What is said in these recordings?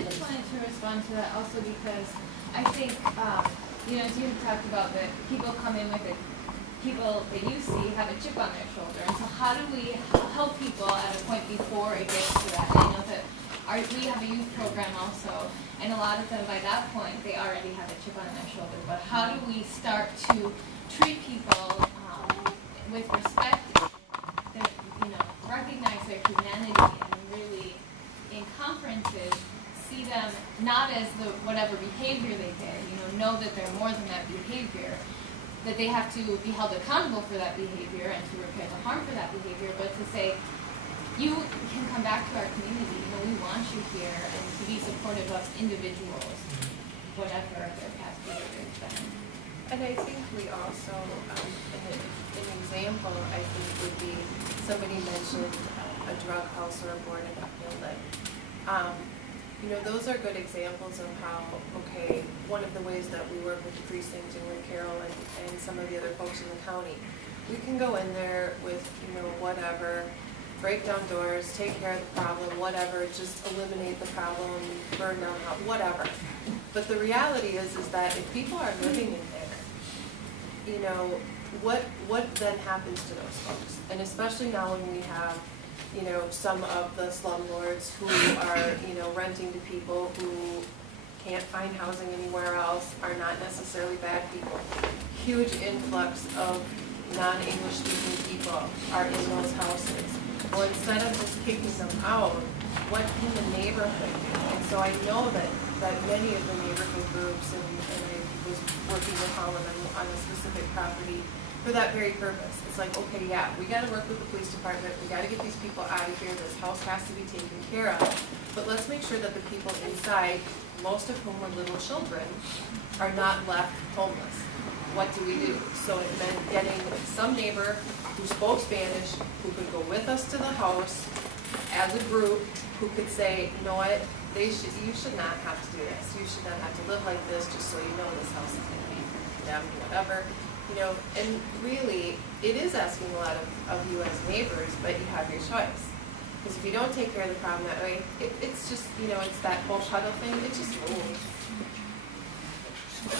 I just wanted to respond to that also because I think, as you talked about that people come in with people that you see have a chip on their shoulder. And so how do we help people at a point before it gets to that? And I know that we have a youth program also, and a lot of them by that point, they already have a chip on their shoulder. But how do we start to treat people with respect, recognize their humanity, and really, in conferences, see them not as the whatever behavior they did, know that they're more than that behavior, that they have to be held accountable for that behavior and to repair the harm for that behavior, but to say, you can come back to our community, we want you here, and to be supportive of individuals, whatever their past behavior has been. And I think we also, an example, I think, would be, somebody mentioned a drug house or a boarded up building. Those are good examples of how, okay, one of the ways that we work with the precinct and with Carol and some of the other folks in the county, we can go in there with, whatever, break down doors, take care of the problem, whatever, just eliminate the problem, burn down the house, whatever. But the reality is that if people are living in there, what then happens to those folks? And especially now when we have, some of the slumlords who are, renting to people who can't find housing anywhere else, are not necessarily bad people. Huge influx of non-English speaking people are in those houses. Well, instead of just kicking them out, what can the neighborhood do? And so I know that many of the neighborhood groups, and I was working with Holland on a specific property for that very purpose. It's like, okay, yeah, we got to work with the police department. We got to get these people out of here. This house has to be taken care of. But let's make sure that the people inside, most of whom are little children, are not left homeless. What do we do? So it meant getting some neighbor who spoke Spanish, who could go with us to the house as a group, who could say, you know what, you should not have to do this. You should not have to live like this, just so you know this house is going to be condemned, whatever. And really, it is asking a lot of you as neighbors, but you have your choice. Because if you don't take care of the problem that way, it's just, it's that whole huddle thing, it just rules.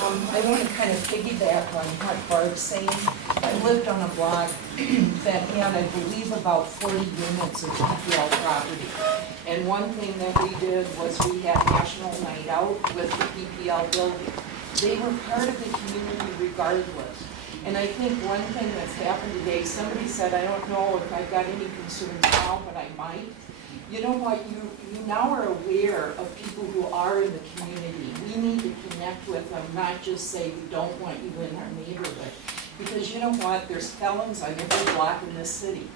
I want to kind of piggyback on what Barb's saying. I lived on a block that had, I believe, about 40 units of PPL property. And one thing that we did was we had National Night Out with the PPL building. They were part of the community regardless. And I think one thing that's happened today, somebody said, I don't know if I've got any concerns now, but I might. You know what, you now are aware of people who are in the community. We need to connect with them, not just say we don't want you in our neighborhood. Because you know what, there's felons on every block in this city.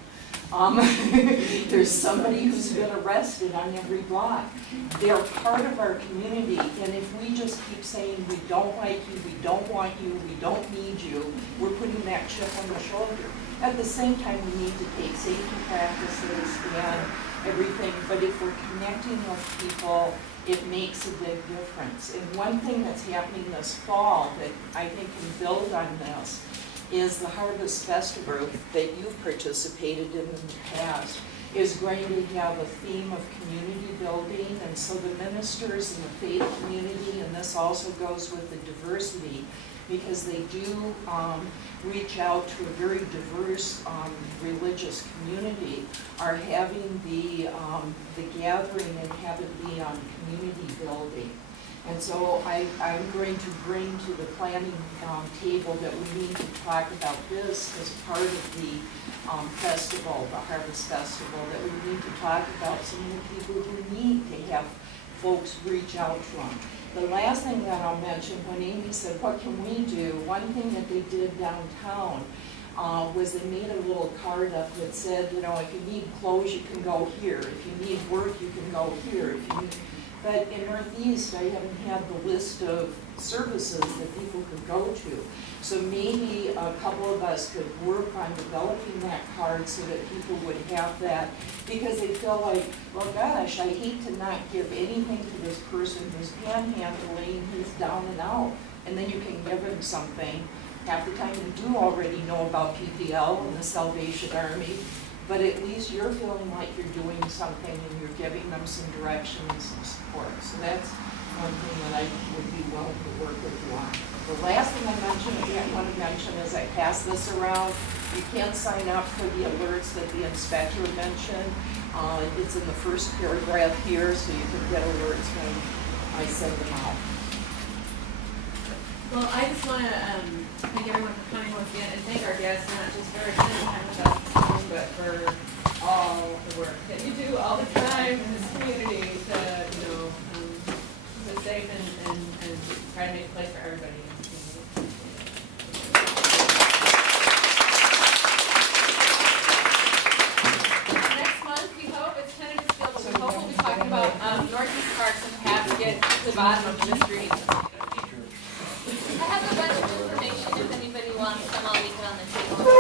There's somebody who's been arrested on every block. They're part of our community, and if we just keep saying we don't like you, we don't want you, we don't need you, we're putting that chip on the shoulder. At the same time, we need to take safety practices and everything, but if we're connecting with people, it makes a big difference. And one thing that's happening this fall that I think can build on this is the Harvest Festival that you've participated in the past is going to have a theme of community building, and so the ministers in the faith community, and this also goes with the diversity, because they do reach out to a very diverse religious community, are having the gathering and have it be on community building. And so I'm going to bring to the planning table that we need to talk about this as part of the festival, the Harvest Festival, that we need to talk about some of the people who need to have folks reach out to them. The last thing that I'll mention, when Amy said, what can we do? One thing that they did downtown was they made a little card up that said, if you need clothes, you can go here. If you need work, you can go here. But in Northeast, I haven't had the list of services that people could go to. So maybe a couple of us could work on developing that card so that people would have that, because they feel like, well, gosh, I hate to not give anything to this person who's panhandling, who's down and out, and then you can give him something. Half the time you do already know about PPL and the Salvation Army, but at least you're feeling like you're doing something and you're giving them some direction and some support. So that's one thing that I would be willing to work with you on. The last thing I want to mention as I pass this around, you can sign up for the alerts that the inspector mentioned. It's in the first paragraph here, so you can get alerts when I send them out. Well, I just want to thank everyone for coming once again and thank our guests, not just for spending time with us, but for all the work that you do all the time in this community to, keep us safe and try to make a place for everybody in this community. Next month, we hope, it's tentative still, but we hope we'll be talking about Northeast Parks and perhaps get to the bottom of the mystery. I have a bunch of information if anybody wants them, I'll leave it on the table.